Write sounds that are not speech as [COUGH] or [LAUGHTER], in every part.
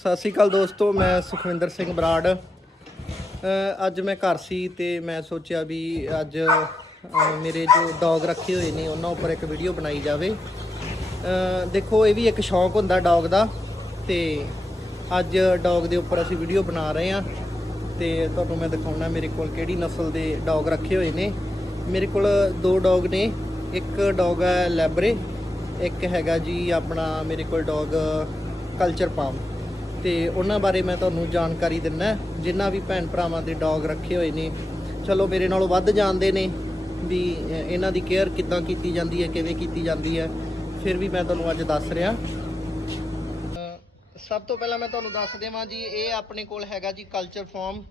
ਸਤਿ ਸ਼੍ਰੀ ਅਕਾਲ ਦੋਸਤੋ, ਮੈਂ ਸੁਖਵਿੰਦਰ ਸਿੰਘ ਬਰਾੜ। ਅੱਜ ਮੈਂ ਘਰ ਸੀ ਤੇ ਮੈਂ ਸੋਚਿਆ ਵੀ ਅੱਜ ਮੇਰੇ ਜੋ ਡੌਗ ਰੱਖੇ ਹੋਏ ਨੇ, ਉਹਨਾਂ ਉੱਪਰ ਇੱਕ ਵੀਡੀਓ ਬਣਾਈ ਜਾਵੇ। ਦੇਖੋ, ਇਹ ਵੀ ਇੱਕ ਸ਼ੌਂਕ ਹੁੰਦਾ ਡੌਗ ਦਾ ਤੇ ਅੱਜ ਡੌਗ ਦੇ ਉੱਪਰ ਅਸੀਂ ਵੀਡੀਓ ਬਣਾ ਰਹੇ ਹਾਂ ਤੇ ਤੁਹਾਨੂੰ ਮੈਂ ਦਿਖਾਉਣਾ ਮੇਰੇ ਕੋਲ ਕਿਹੜੀ ਨਸਲ ਦੇ ਡੌਗ ਰੱਖੇ ਹੋਏ ਨੇ। ਮੇਰੇ ਕੋਲ ਦੋ ਡੌਗ ਨੇ, ਇੱਕ ਡੌਗ ਹੈ ਲੈਬਰੇ, ਇੱਕ ਹੈਗਾ ਜੀ ਆਪਣਾ ਮੇਰੇ ਕੋਲ ਡੌਗ ਕਲਚਰ ਪਾਮ। ਤੇ ਉਹਨਾਂ ਬਾਰੇ ਮੈਂ ਤੁਹਾਨੂੰ ਜਾਣਕਾਰੀ ਦਿੰਨਾ ਜਿਨ੍ਹਾਂ ਵੀ ਭੈਣ ਭਰਾਵਾਂ ਦੇ ਡੌਗ ਰੱਖੇ ਹੋਏ ਨੇ, ਚਲੋ ਮੇਰੇ ਨਾਲੋਂ ਵੱਧ ਜਾਣਦੇ ਨੇ ਵੀ ਇਹਨਾਂ ਦੀ ਕੇਅਰ ਕਿੱਦਾਂ ਕੀਤੀ ਜਾਂਦੀ ਹੈ, ਕਿਵੇਂ ਕੀਤੀ ਜਾਂਦੀ ਹੈ, ਫਿਰ ਵੀ ਮੈਂ ਤੁਹਾਨੂੰ ਅੱਜ ਦੱਸ ਰਿਹਾ। ਸਭ ਤੋਂ ਪਹਿਲਾਂ ਮੈਂ ਤੁਹਾਨੂੰ ਦੱਸ ਦੇਵਾਂ ਜੀ, ਇਹ ਆਪਣੇ ਕੋਲ ਹੈਗਾ ਜੀ ਕਲਚਰ ਫਾਰਮ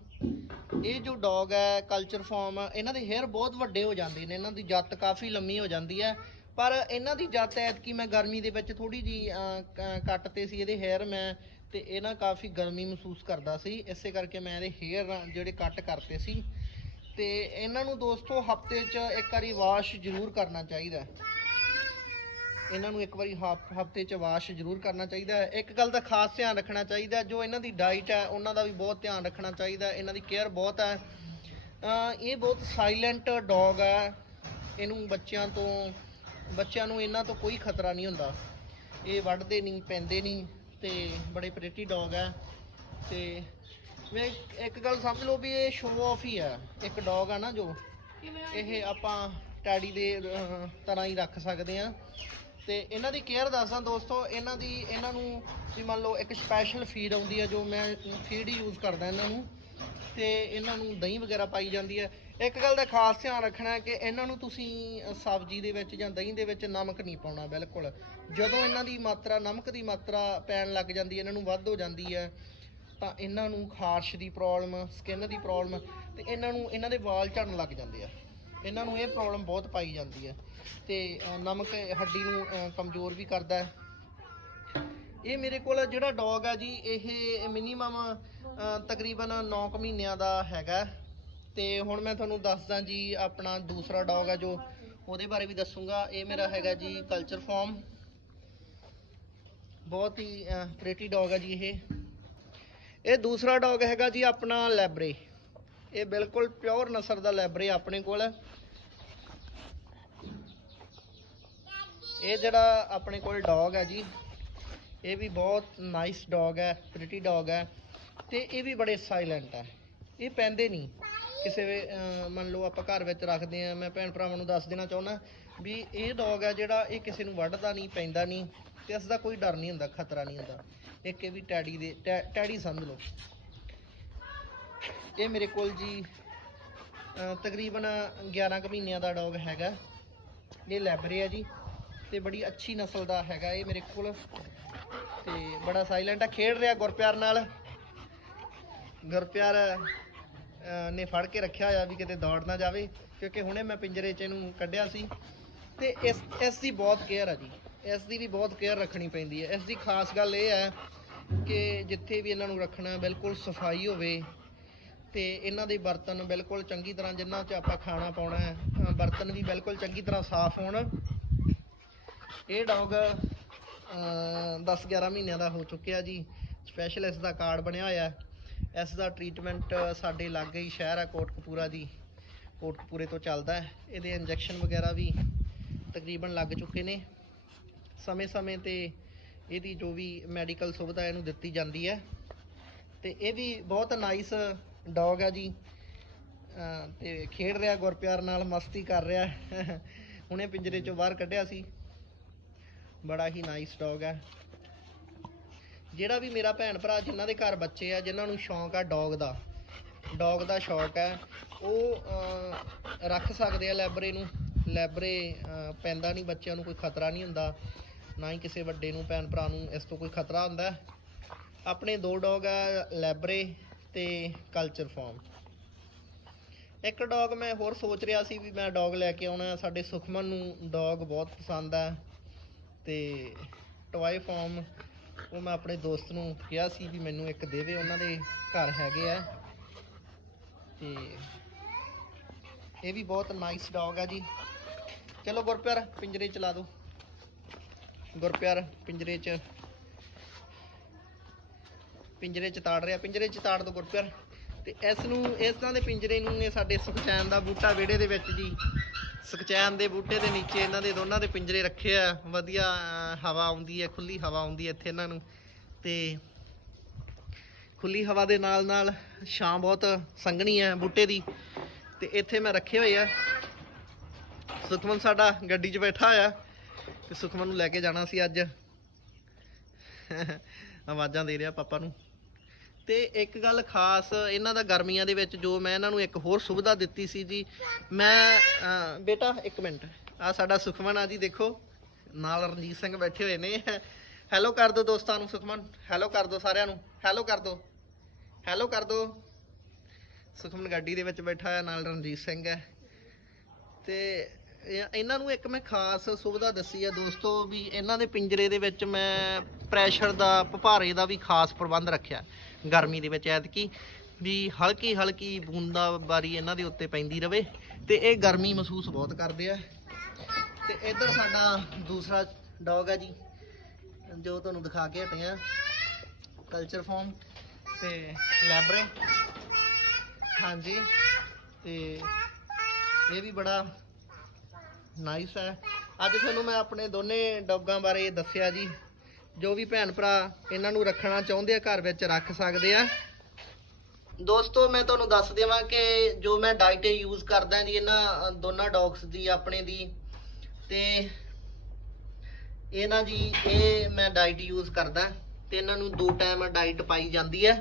ਇਹ ਜੋ ਡੌਗ ਹੈ ਕਲਚਰ ਫਾਰਮ ਇਹਨਾਂ ਦੇ ਹੇਅਰ ਬਹੁਤ ਵੱਡੇ ਹੋ ਜਾਂਦੇ ਨੇ, ਇਹਨਾਂ ਦੀ ਜੱਤ ਕਾਫੀ ਲੰਮੀ ਹੋ ਜਾਂਦੀ ਹੈ। ਪਰ ਇਹਨਾਂ ਦੀ ਜੱਤ ਐਤਕੀ ਮੈਂ ਗਰਮੀ ਦੇ ਵਿੱਚ ਥੋੜੀ ਜੀ ਕੱਟ ਤੇ ਸੀ, ਇਹਦੇ ਹੇਅਰ ਮੈਂ ਤੇ ਇਹ ਨਾ ਕਾਫੀ ਗਰਮੀ ਮਹਿਸੂਸ ਕਰਦਾ ਸੀ, ਇਸੇ ਕਰਕੇ ਮੈਂ ਇਹਦੇ ਹੇਅਰ ਜਿਹੜੇ ਕੱਟ ਕਰਤੇ ਸੀ। ਤੇ ਇਹਨਾਂ ਨੂੰ ਦੋਸਤੋ ਹਫ਼ਤੇ 'ਚ ਇੱਕ ਵਾਰੀ ਵਾਸ਼ ਜ਼ਰੂਰ ਕਰਨਾ ਚਾਹੀਦਾ। ਇਹਨਾਂ ਨੂੰ ਇੱਕ ਵਾਰੀ ਹਫ਼ਤੇ 'ਚ ਵਾਸ਼ ਜ਼ਰੂਰ ਕਰਨਾ ਚਾਹੀਦਾ। ਇੱਕ ਗੱਲ ਦਾ ਖਾਸ ਧਿਆਨ ਰੱਖਣਾ ਚਾਹੀਦਾ, ਜੋ ਇਹਨਾਂ ਦੀ ਡਾਈਟ ਹੈ, ਉਹਨਾਂ ਦਾ ਵੀ ਬਹੁਤ ਧਿਆਨ ਰੱਖਣਾ ਚਾਹੀਦਾ, ਇਹਨਾਂ ਦੀ ਕੇਅਰ ਬਹੁਤ ਹੈ। ਇਹ ਬਹੁਤ ਸਾਇਲੈਂਟ ਡੌਗ ਹੈ। ਇਹਨੂੰ ਬੱਚਿਆਂ ਤੋਂ, ਬੱਚਿਆਂ ਨੂੰ ਇਹਨਾਂ ਤੋਂ ਕੋਈ ਖਤਰਾ ਨਹੀਂ ਹੁੰਦਾ। ਇਹ ਵੱਢਦੇ ਨਹੀਂ, ਪੈਂਦੇ ਨਹੀਂ। ਤੇ ਬੜੇ ਪ੍ਰੀਟੀ ਡੌਗ ਹੈ ਤੇ ਮੈਂ ਇੱਕ- ਗੱਲ ਸਮਝ ਲਓ ਵੀ ਇਹ ਸ਼ੋਅ ਆਫ ਹੀ ਹੈ ਇੱਕ ਡੌਗ ਆ ਨਾ ਜੋ ਇਹ ਆਪਾਂ ਟੈਡੀ ਦੇ ਤਰ੍ਹਾਂ ਹੀ ਰੱਖ ਸਕਦੇ ਆ। ਤੇ ਇਹਨਾਂ ਦੀ ਕੇਅਰ ਦੱਸਦਾ ਦੋਸਤੋ ਇਹਨਾਂ ਦੀ ਇਹਨਾਂ ਨੂੰ ਵੀ ਮੰਨ ਲਓ ਇੱਕ ਸਪੈਸ਼ਲ ਫੀਡ ਆਉਂਦੀ ਹੈ ਜੋ ਮੈਂ ਫੀਡ ਹੀ ਯੂਜ਼ ਕਰਦਾ ਇਹਨਾਂ ਨੂੰ। ਤੇ ਇਹਨਾਂ ਨੂੰ ਦਹੀਂ ਵਗੈਰਾ ਪਾਈ ਜਾਂਦੀ ਹੈ। ਇੱਕ ਗੱਲ ਦਾ ਖਾਸ ਧਿਆਨ ਰੱਖਣਾ ਹੈ ਕਿ ਇਹਨਾਂ ਨੂੰ ਤੁਸੀਂ ਸਬਜ਼ੀ ਦੇ ਵਿੱਚ ਜਾਂ ਦਹੀਂ ਦੇ ਵਿੱਚ ਨਮਕ ਨਹੀਂ ਪਾਉਣਾ ਬਿਲਕੁਲ। ਜਦੋਂ ਇਹਨਾਂ ਦੀ ਮਾਤਰਾ, ਨਮਕ ਦੀ ਮਾਤਰਾ ਪੈਣ ਲੱਗ ਜਾਂਦੀ ਹੈ, ਇਹਨਾਂ ਨੂੰ ਵੱਧ ਹੋ ਜਾਂਦੀ ਹੈ, ਤਾਂ ਇਹਨਾਂ ਨੂੰ ਖਾਰਸ਼ ਦੀ ਪ੍ਰੋਬਲਮ, ਸਕਿਨ ਦੀ ਪ੍ਰੋਬਲਮ ਤੇ ਇਹਨਾਂ ਨੂੰ ਇਹਨਾਂ ਦੇ ਵਾਲ ਝੜਨ ਲੱਗ ਜਾਂਦੇ ਆ। ਇਹਨਾਂ ਨੂੰ ਇਹ ਪ੍ਰੋਬਲਮ ਬਹੁਤ ਪਾਈ ਜਾਂਦੀ ਹੈ ਤੇ ਨਮਕ ਹੱਡੀ ਨੂੰ ਕਮਜ਼ੋਰ ਵੀ ਕਰਦਾ ਹੈ। ਇਹ ਮੇਰੇ ਕੋਲ ਜਿਹੜਾ ਡੌਗ ਆ ਜੀ, ਇਹ ਮਿਨੀਮਮ ਤਕਰੀਬਨ 9 ਮਹੀਨਿਆਂ ਦਾ ਹੈਗਾ। ਤੇ ਹੁਣ ਮੈਂ ਤੁਹਾਨੂੰ ਦੱਸਦਾ ਜੀ, ਆਪਣਾ ਦੂਸਰਾ ਡੌਗ ਹੈ ਜੋ, ਉਹਦੇ ਬਾਰੇ ਵੀ ਦੱਸੂਗਾ। ਇਹ ਮੇਰਾ ਹੈਗਾ ਜੀ ਕਲਚਰ ਫਾਰਮ ਬਹੁਤ ਹੀ ਪ੍ਰੀਟੀ ਡੌਗ ਹੈ ਜੀ ਇਹ। ਇਹ ਦੂਸਰਾ ਡੌਗ ਹੈਗਾ ਜੀ ਆਪਣਾ ਲੈਬਰੇ। ਇਹ ਬਿਲਕੁਲ ਪਿਓਰ ਨਸਲ ਦਾ ਲੈਬਰੇ ਆਪਣੇ ਕੋਲ। ਹੈ ਇਹ ਜਿਹੜਾ ਆਪਣੇ ਕੋਲ ਡੌਗ ਹੈ ਜੀ, ਇਹ ਵੀ ਬਹੁਤ ਨਾਈਸ ਡੌਗ ਹੈ ਪ੍ਰੀਟੀ ਡੌਗ ਹੈ ਤੇ ਇਹ ਵੀ ਬੜੇ ਸਾਇਲੈਂਟ ਹੈ ਇਹ ਪੈਂਦੇ ਨਹੀਂ। ਕਿਸੇ ਵੇ, ਅਹ, ਮੰਨ ਲਓ ਆਪਾਂ ਘਰ ਵਿੱਚ ਰੱਖਦੇ ਆ, ਮੈਂ ਭੈਣ ਭਰਾਵਾਂ ਨੂੰ ਦੱਸ ਦੇਣਾ ਚਾਹੁੰਦਾ ਵੀ ਇਹ ਡੌਗ ਹੈ ਜਿਹੜਾ ਇਹ ਕਿਸੇ ਨੂੰ ਵੱਢਦਾ ਨਹੀਂ, ਪੈਂਦਾ ਨਹੀਂ ਤੇ ਇਸ ਦਾ ਕੋਈ ਡਰ ਨਹੀਂ ਹੁੰਦਾ, ਖਤਰਾ ਨਹੀਂ ਹੁੰਦਾ। ਇੱਕ ਇਹ ਵੀ ਟੈਡੀ ਦੇ ਟੈ- ਟੈਡੀ ਸਮਝ ਲਓ। ਇਹ ਮੇਰੇ ਕੋਲ ਜੀ, ਅਹ, ਤਕਰੀਬਨ 11 ਕੁ ਮਹੀਨਿਆਂ ਦਾ ਡੌਗ ਹੈਗਾ। ਇਹ ਲੈਬਰੇ ਹੈ ਜੀ ਤੇ ਬੜੀ ਅੱਛੀ ਨਸਲ ਦਾ ਹੈਗਾ ਇਹ ਮੇਰੇ ਕੋਲ। ਤੇ ਬੜਾ ਸਾਇਲੈਂਟ ਆ, ਖੇਡ ਰਿਹਾ ਗੁਰਪਿਆਰ ਨਾਲ। ਗੁਰਪਿਆਰ ਅਹ, ਨੇ ਫੜ ਕੇ ਰੱਖਿਆ ਹੋਇਆ ਵੀ ਕਿਤੇ ਦੌੜ ਨਾ ਜਾਵੇ ਕਿਉਂਕਿ ਹੁਣੇ ਮੈਂ ਪਿੰਜਰੇ 'ਚ ਇਹਨੂੰ ਕੱਢਿਆ ਸੀ। ਤੇ ਇਸ ਇਸ ਦੀ ਬਹੁਤ ਕੇਅਰ ਆ ਜੀ। ਇਸ ਦੀ ਵੀ ਬਹੁਤ ਕੇਅਰ ਰੱਖਣੀ ਪੈਂਦੀ ਹੈ। ਇਸ ਦੀ ਖਾਸ ਗੱਲ ਇਹ ਹੈ ਕਿ ਜਿੱਥੇ ਵੀ ਇਹਨਾਂ ਨੂੰ ਰੱਖਣਾ ਬਿਲਕੁਲ ਸਫ਼ਾਈ ਹੋਵੇ ਤੇ ਇਹਨਾਂ ਦੇ ਬਰਤਨ ਬਿਲਕੁਲ ਚੰਗੀ ਤਰ੍ਹਾਂ ਜਿਨ੍ਹਾਂ 'ਚ ਆਪਾਂ ਖਾਣਾ ਪਾਉਣਾ ਹੈ ਬਰਤਨ ਵੀ ਬਿਲਕੁਲ ਚੰਗੀ ਤਰ੍ਹਾਂ ਸਾਫ਼ ਹੋਣ। ਇਹ ਡੌਗ 10 11 ਮਹੀਨਿਆਂ ਦਾ ਹੋ ਚੁੱਕਿਆ ਜੀ। ਸਪੈਸ਼ਲ ਇਸ ਦਾ ਕਾਰਡ ਬਣਿਆ ਹੋਇਆ ਹੈ। ਇਸ ਦਾ ਟ੍ਰੀਟਮੈਂਟ ਸਾਡੇ ਲਾਗੇ ਹੀ ਸ਼ਹਿਰ ਹੈ ਕੋਟਕਪੂਰਾ ਦੀ। ਕੋਟਕਪੂਰੇ ਤੋਂ ਚੱਲਦਾ ਹੈ। ਇਹਦੇ ਇੰਜੈਕਸ਼ਨ ਵਗੈਰਾ ਵੀ ਤਕਰੀਬਨ ਲੱਗ ਚੁੱਕੇ ਨੇ। ਸਮੇਂ-ਸਮੇਂ ਤੇ ਇਹਦੀ ਜੋ ਵੀ ਮੈਡੀਕਲ ਸੁਵਿਧਾ ਇਹਨੂੰ ਦਿੱਤੀ ਜਾਂਦੀ ਹੈ। ਤੇ ਇਹ ਵੀ ਬਹੁਤ ਨਾਈਸ ਡੌਗ ਹੈ ਜੀ। ਅਹ, ਤੇ ਖੇਡ ਰਿਹਾ, ਗੁਰਪਿਆਰ ਨਾਲ, ਮਸਤੀ ਕਰ ਰਿਹਾ। ਹੈ। ਹੁਣੇ ਪਿੰਜਰੇ ਚੋਂ ਬਾਹਰ ਕੱਢਿਆ ਸੀ। ਬੜਾ ਹੀ ਨਾਈਸ ਡੌਗ ਹੈ ਜਿਹੜਾ ਵੀ ਮੇਰਾ ਭੈਣ ਭਰਾ ਜਿਨ੍ਹਾਂ ਦੇ ਘਰ ਬੱਚੇ ਆ, ਜਿਨ੍ਹਾਂ ਨੂੰ ਸ਼ੌਂਕ ਆ ਡੌਗ ਦਾ ਡੌਗ ਦਾ ਸ਼ੌਂਕ ਹੈ, ਉਹ ਰੱਖ ਸਕਦੇ ਆ ਲੈਬਰੇ ਨੂੰ। ਲੈਬਰੇ ਪੈਂਦਾ ਨਹੀਂ, ਬੱਚਿਆਂ ਨੂੰ ਕੋਈ ਖਤਰਾ ਨਹੀਂ ਹੁੰਦਾ। ਨਾ ਹੀ ਕਿਸੇ ਵੱਡੇ ਨੂੰ, ਭੈਣ ਭਰਾ ਨੂੰ ਇਸ ਤੋਂ ਕੋਈ ਖਤਰਾ ਹੁੰਦਾ। ਆਪਣੇ ਦੋ ਡੌਗ ਆ, ਲੈਬਰੇ ਤੇ ਕਲਚਰ ਫਾਰਮ ਇੱਕ ਡੌਗ ਮੈਂ ਹੋਰ ਸੋਚ ਰਿਹਾ ਸੀ ਵੀ ਮੈਂ ਡੌਗ ਲੈ ਕੇ ਆਉਣਾ। ਸਾਡੇ ਸੁਖਮਨ ਨੂੰ ਡੌਗ ਬਹੁਤ ਪਸੰਦ ਹੈ ਤੇ ਟੋਏ ਫਾਰਮ ਉਹ ਮੈਂ ਆਪਣੇ ਦੋਸਤ ਨੂੰ ਕਿਹਾ ਸੀ ਵੀ ਮੈਨੂੰ ਇੱਕ ਦੇਵੇ, ਉਹਨਾਂ ਦੇ ਘਰ ਹੈਗੇ ਆ। ਤੇ ਇਹ ਵੀ ਬਹੁਤ ਨਾਈਸ ਡੌਗ ਆ ਜੀ। ਚਲੋ ਗੁਰਪਿਆਰ, ਪਿੰਜਰੇ ਚ ਲਾ ਦਿਓ ਗੁਰਪਿਆਰ, ਪਿੰਜਰੇ ਚ। ਪਿੰਜਰੇ 'ਚ ਤਾੜ ਰਿਹਾ। ਪਿੰਜਰੇ 'ਚ ਤਾੜ ਦੋ ਗੁਰਪਿਆਰ। ਤੇ ਇਸ ਨੂੰ, ਇਸ ਤਰ੍ਹਾਂ ਦੇ ਪਿੰਜਰੇ ਨੂੰ ਇਹ ਸਾਡੇ ਸੁਖਚੈਨ ਦਾ ਬੂਟਾ ਵਿਹੜੇ ਦੇ ਵਿੱਚ ਜੀ। ਸਕਚੈਨ ਦੇ ਬੂਟੇ ਦੇ ਨੀਚੇ ਇਹਨਾਂ ਦੇ ਦੋਨਾਂ ਦੇ ਪਿੰਜਰੇ ਰੱਖੇ ਆ। ਵਧੀਆ ਹਵਾ ਆਉਂਦੀ ਹੈ ਖੁੱਲੀ ਹਵਾ ਆਉਂਦੀ ਹੈ ਇੱਥੇ ਇਹਨਾਂ ਨੂੰ। ਤੇ ਖੁੱਲੀ ਹਵਾ ਦੇ ਨਾਲ ਨਾਲ ਛਾਂ ਬਹੁਤ ਸੰਘਣੀ ਹੈ ਬੂਟੇ ਦੀ। ਤੇ ਇੱਥੇ ਮੈਂ ਰੱਖੇ ਹੋਏ ਆ। ਸੁਖਮਨ ਸਾਡਾ ਗੱਡੀ 'ਚ ਬੈਠਾ ਹੋਇਆ। ਤੇ ਸੁਖਮਨ ਨੂੰ ਲੈ ਕੇ ਜਾਣਾ ਸੀ ਅੱਜ। ਆਵਾਜ਼ਾਂ ਦੇ ਰਿਹਾ ਪਾਪਾ ਨੂੰ। ਤੇ ਇੱਕ ਗੱਲ ਖਾਸ, ਇਹਨਾਂ ਦਾ ਗਰਮੀਆਂ ਦੇ ਵਿੱਚ ਜੋ ਮੈਂ ਇਹਨਾਂ ਨੂੰ ਇੱਕ ਹੋਰ ਸੁਵਿਧਾ ਦਿੱਤੀ ਸੀ ਜੀ, ਮੈਂ ਬੇਟਾ ਇੱਕ ਮਿੰਟ ਆ ਸਾਡਾ ਸੁਖਮਨ ਆ ਜੀ, ਦੇਖੋ, ਨਾਲ ਰਣਜੀਤ ਸਿੰਘ ਬੈਠੇ ਹੋਏ ਨੇ। ਹੈਲੋ ਕਰ ਦਿਓ ਦੋਸਤਾਂ ਨੂੰ, ਸੁਖਮਨ। ਹੈਲੋ ਕਰ ਦਿਓ ਸਾਰਿਆਂ ਨੂੰ। ਹੈਲੋ ਕਰ ਦਿਓ। ਹੈਲੋ ਕਰ ਦਿਓ। ਸੁਖਮਨ ਗੱਡੀ ਦੇ ਵਿੱਚ ਬੈਠਾ ਹੈ ਨਾਲ ਰਣਜੀਤ ਸਿੰਘ ਹੈ। ਤੇ ਇਹਨਾਂ ਨੂੰ ਇੱਕ ਮੈਂ ਖਾਸ ਸੁਵਿਧਾ ਦੱਸੀ ਆ ਦੋਸਤੋ ਵੀ ਇਹਨਾਂ ਦੇ ਪਿੰਜਰੇ ਦੇ ਵਿੱਚ ਮੈਂ ਪ੍ਰੈਸ਼ਰ ਦਾ ਭੁਪਾਰੇ ਦਾ ਵੀ ਖਾਸ ਪ੍ਰਬੰਧ ਰੱਖਿਆ। ਗਰਮੀ ਦੇ ਵਿੱਚ ਐਤਕੀ ਵੀ ਹਲਕੀ ਹਲਕੀ ਬੂੰਦਾਬਾਰੀ ਇਹਨਾਂ ਦੇ ਉੱਤੇ ਪੈਂਦੀ ਰਵੇ ਤੇ ਇਹ ਗਰਮੀ ਮਹਿਸੂਸ ਬਹੁਤ ਕਰਦੇ ਆ। ਤੇ ਇੱਧਰ ਸਾਡਾ ਦੂਸਰਾ ਡੌਗ ਹੈ ਜੀ, ਜੋ ਤੁਹਾਨੂੰ ਦਿਖਾ ਕੇ ਹਟੇ ਆ। ਕਲਚਰ ਫਾਰਮ ਤੇ ਲੈਬਰੇ ਹਾਂਜੀ, ਤੇ ਇਹ ਵੀ ਬੜਾ ਨਾਈਸ ਹੈ ਅੱਜ ਤੁਹਾਨੂੰ ਮੈਂ ਆਪਣੇ ਦੋਨੇ ਡੌਗਾਂ ਬਾਰੇ ਦੱਸਿਆ ਜੀ। ਜੋ ਵੀ ਭੈਣ ਭਰਾ ਇਹਨਾਂ ਨੂੰ ਰੱਖਣਾ ਚਾਹੁੰਦੇ ਆ, ਘਰ ਵਿੱਚ ਰੱਖ ਸਕਦੇ ਆ। ਦੋਸਤੋ, ਮੈਂ ਤੁਹਾਨੂੰ ਦੱਸ ਦੇਵਾਂ ਕਿ ਜੋ ਮੈਂ ਡਾਈਟ ਯੂਜ਼ ਕਰਦਾ ਜੀ, ਇਹਨਾਂ ਦੋਨਾਂ ਡੌਗਸ ਦੀ, ਆਪਣੇ ਦੀ, ਤੇ ਨਾ ਜੀ, ਇਹ ਮੈਂ ਡਾਈਟ ਯੂਜ਼ ਕਰਦਾ, ਤੇ ਇਹਨਾਂ ਨੂੰ ਦੋ ਟਾਈਮ ਡਾਈਟ ਪਾਈ ਜਾਂਦੀ ਹੈ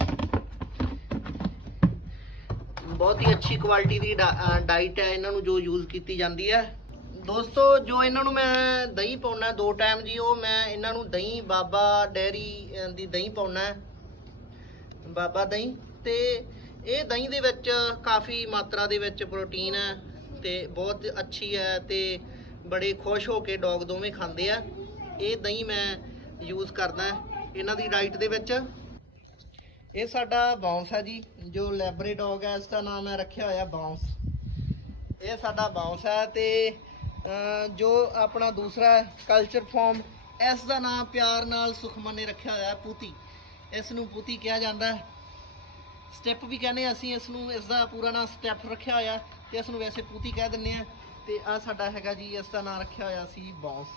ਬਹੁਤ ਹੀ ਅੱਛੀ ਕੁਆਲਿਟੀ ਦੀ ਡਾਈਟ ਹੈ, ਇਹਨਾਂ ਨੂੰ ਜੋ ਯੂਜ਼ ਕੀਤੀ ਜਾਂਦੀ ਹੈ ਦੋਸਤੋ, ਜੋ ਇਹਨਾਂ ਨੂੰ ਮੈਂ ਦਹੀਂ ਪਾਉਣਾ, ਦੋ ਟਾਈਮ ਜੀ, ਉਹ ਮੈਂ ਇਹਨਾਂ ਨੂੰ ਦਹੀਂ, ਬਾਬਾ ਡੈਰੀ ਦੀ ਦਹੀਂ ਪਾਉਣਾ ਬਾਬਾ ਦਹੀਂ। ਤੇ ਇਹ ਦਹੀਂ ਦੇ ਵਿੱਚ ਕਾਫੀ ਮਾਤਰਾ ਦੇ ਵਿੱਚ ਪ੍ਰੋਟੀਨ ਹੈ ਤੇ ਬਹੁਤ ਅੱਛੀ ਹੈ ਤੇ ਬੜੇ ਖੁਸ਼ ਹੋ ਕੇ ਡੌਗ ਦੋਵੇਂ ਖਾਂਦੇ ਆ। ਇਹ ਦਹੀਂ ਮੈਂ ਯੂਜ਼ ਕਰਦਾ ਇਹਨਾਂ ਦੀ ਡਾਈਟ ਦੇ ਵਿੱਚ। ਇਹ ਸਾਡਾ ਬਾਉਂਸ ਹੈ ਜੀ, ਜੋ ਲੈਬਰੇ ਡੌਗ ਹੈ, ਇਸ ਦਾ ਨਾਮ ਹੈ ਰੱਖਿਆ ਹੋਇਆ ਬਾਉਂਸ ਇਹ ਸਾਡਾ ਬਾਉਂਸ ਹੈ ਤੇ ਜੋ ਆਪਣਾ ਦੂਸਰਾ ਕਲਚਰ ਫਾਰਮ ਇਸ ਦਾ ਨਾਮ ਪਿਆਰ ਨਾਲ ਸੁਖਮਨ ਨੇ ਰੱਖਿਆ ਹੋਇਆ ਹੈ ਪੂਤੀ। ਇਸ ਨੂੰ ਪੂਤੀ ਕਿਹਾ ਜਾਂਦਾ ਹੈ। ਸਟੈਪ ਵੀ ਕਹਿੰਦੇ ਹਾਂ ਅਸੀਂ ਇਸ ਨੂੰ ਇਸ ਦਾ ਪੂਰਾ ਨਾਮ ਸਟੈਪ ਰੱਖਿਆ ਹੋਇਆ। ਤੇ ਇਸ ਨੂੰ ਵੈਸੇ ਪੂਤੀ ਕਹਿ ਦਿੰਦੇ ਆ ਤੇ ਆ ਸਾਡਾ ਹੈਗਾ ਜੀ, ਇਸ ਦਾ ਨਾਮ ਰੱਖਿਆ ਹੋਇਆ ਸੀ ਬੌਂਸ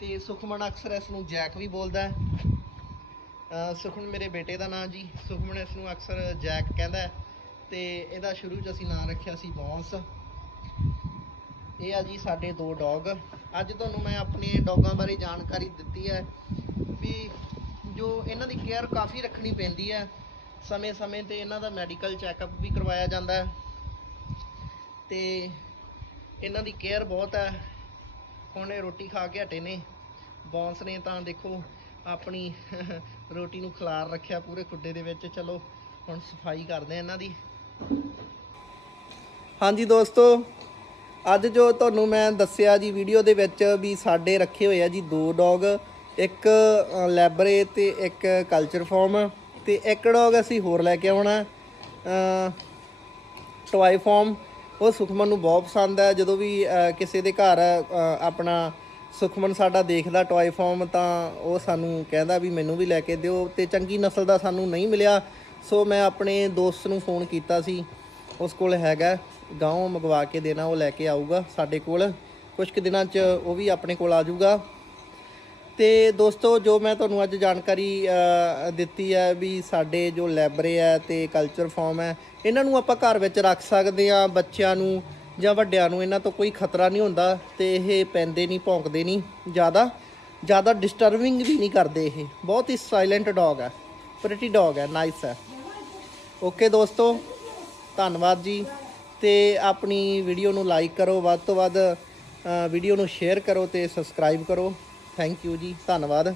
ਤੇ ਸੁਖਮਨ ਅਕਸਰ ਇਸ ਨੂੰ ਜੈਕ ਵੀ ਬੋਲਦਾ ਹੈ। ਸੁਖਮਨ ਮੇਰੇ ਬੇਟੇ ਦਾ ਨਾਮ ਜੀ। ਸੁਖਮਨ ਇਸ ਨੂੰ ਅਕਸਰ ਜੈਕ ਕਹਿੰਦਾ ਹੈ। ਤੇ ਇਹਦਾ ਸ਼ੁਰੂ 'ਚ ਅਸੀਂ ਨਾਮ ਰੱਖਿਆ ਸੀ ਬੌਂਸ ਇਹ ਆ ਜੀ ਸਾਡੇ ਦੋ ਡੌਗ। ਅੱਜ ਤੁਹਾਨੂੰ ਮੈਂ ਆਪਣੇ ਡੌਗਾਂ ਬਾਰੇ ਜਾਣਕਾਰੀ ਦਿੱਤੀ ਹੈ ਵੀ ਜੋ ਇਹਨਾਂ ਦੀ ਕੇਅਰ ਕਾਫੀ ਰੱਖਣੀ ਪੈਂਦੀ ਹੈ। ਸਮੇਂ-ਸਮੇਂ ਤੇ ਇਹਨਾਂ ਦਾ ਮੈਡੀਕਲ ਚੈੱਕਅਪ ਵੀ ਕਰਵਾਇਆ ਜਾਂਦਾ ਹੈ। ਤੇ ਇਹਨਾਂ ਦੀ ਕੇਅਰ ਬਹੁਤ ਹੈ। ਹੁਣ ਇਹ ਰੋਟੀ ਖਾ ਕੇ ਹਟੇ ਨੇ। ਬੌਂਸ ਨੇ ਤਾਂ ਦੇਖੋ ਆਪਣੀ [LAUGHS] ਰੋਟੀ ਨੂੰ ਖਿਲਾਰ ਰੱਖਿਆ ਪੂਰੇ ਖੁੱਡੇ ਦੇ ਵਿੱਚ। ਚਲੋ ਹੁਣ ਸਫ਼ਾਈ ਕਰਦੇ ਆ ਇਹਨਾਂ ਦੀ। ਹਾਂਜੀ ਦੋਸਤੋ ਅੱਜ ਜੋ ਤੁਹਾਨੂੰ ਮੈਂ ਦੱਸਿਆ ਜੀ ਵੀਡੀਓ ਦੇ ਵਿੱਚ ਵੀ ਸਾਡੇ ਰੱਖੇ ਹੋਏ ਆ ਜੀ ਦੋ ਡੌਗ ਇੱਕ ਲੈਬਰੇ ਤੇ ਇੱਕ ਕਲਚਰ ਫਾਰਮ ਤੇ ਇੱਕ ਡੌਗ ਅਸੀਂ ਹੋਰ ਲੈ ਕੇ ਆਉਣਾ ਟੋਏ ਫਾਰਮ ਉਹ ਸੁਖਮਨ ਨੂੰ ਬਹੁਤ ਪਸੰਦ ਹੈ ਜਦੋਂ ਵੀ ਕਿਸੇ ਦੇ ਘਰ ਆਪਣਾ ਸੁਖਮਨ ਸਾਡਾ ਦੇਖਦਾ ਟੋਏ ਫਾਰਮ ਤਾਂ ਉਹ ਸਾਨੂੰ ਕਹਿੰਦਾ ਵੀ ਮੈਨੂੰ ਵੀ ਲੈ ਕੇ ਦਿਓ ਤੇ ਚੰਗੀ ਨਸਲ ਦਾ ਸਾਨੂੰ ਨਹੀਂ ਮਿਲਿਆ। ਸੋ ਮੈਂ ਆਪਣੇ ਦੋਸਤ ਨੂੰ ਫੋਨ ਕੀਤਾ ਸੀ। ਉਸ ਕੋਲ ਹੈਗਾ। ਗਾਉਂ ਮੰਗਵਾ ਕੇ ਦੇਣਾ, ਉਹ ਲੈ ਕੇ ਆਊਗਾ ਸਾਡੇ ਕੋਲ। ਕੁਝ ਕੁ ਦਿਨਾਂ 'ਚ ਉਹ ਵੀ ਆਪਣੇ ਕੋਲ ਆ ਜਾਊਗਾ। ਤੇ ਦੋਸਤੋ, ਜੋ ਮੈਂ ਤੁਹਾਨੂੰ ਅੱਜ ਜਾਣਕਾਰੀ ਦਿੱਤੀ ਹੈ ਵੀ ਸਾਡੇ ਜੋ ਲੈਬਰੇ ਹੈ ਤੇ ਕਲਚਰ ਫਾਰਮ ਹੈ, ਇਹਨਾਂ ਨੂੰ ਆਪਾਂ ਘਰ ਵਿੱਚ ਰੱਖ ਸਕਦੇ ਆ ਬੱਚਿਆਂ ਨੂੰ ਜਾਂ ਵੱਡਿਆਂ ਨੂੰ। ਇਹਨਾਂ ਤੋਂ ਕੋਈ ਖਤਰਾ ਨਹੀਂ ਹੁੰਦਾ ਤੇ ਇਹ ਪੈਂਦੇ ਨਹੀਂ, ਭੌਂਕਦੇ ਨਹੀਂ ਜ਼ਿਆਦਾ। ਜ਼ਿਆਦਾ ਡਿਸਟਰਬਿੰਗ ਵੀ ਨਹੀਂ ਕਰਦੇ ਇਹ। ਬਹੁਤ ਹੀ ਸਾਇਲੈਂਟ ਡੌਗ ਹੈ। ਪ੍ਰੀਟੀ ਡੌਗ ਹੈ ਨਾਈਸ ਹੈ। ਓਕੇ ਦੋਸਤੋ, ਧੰਨਵਾਦ ਜੀ। ਤੇ ਆਪਣੀ ਵੀਡੀਓ ਨੂੰ ਲਾਈਕ ਕਰੋ, ਵੱਧ ਤੋਂ ਵੱਧ ਵੀਡੀਓ ਨੂੰ ਸ਼ੇਅਰ ਕਰੋ ਤੇ ਸਬਸਕ੍ਰਾਈਬ ਕਰੋ। ਥੈਂਕ ਯੂ ਜੀ, ਧੰਨਵਾਦ।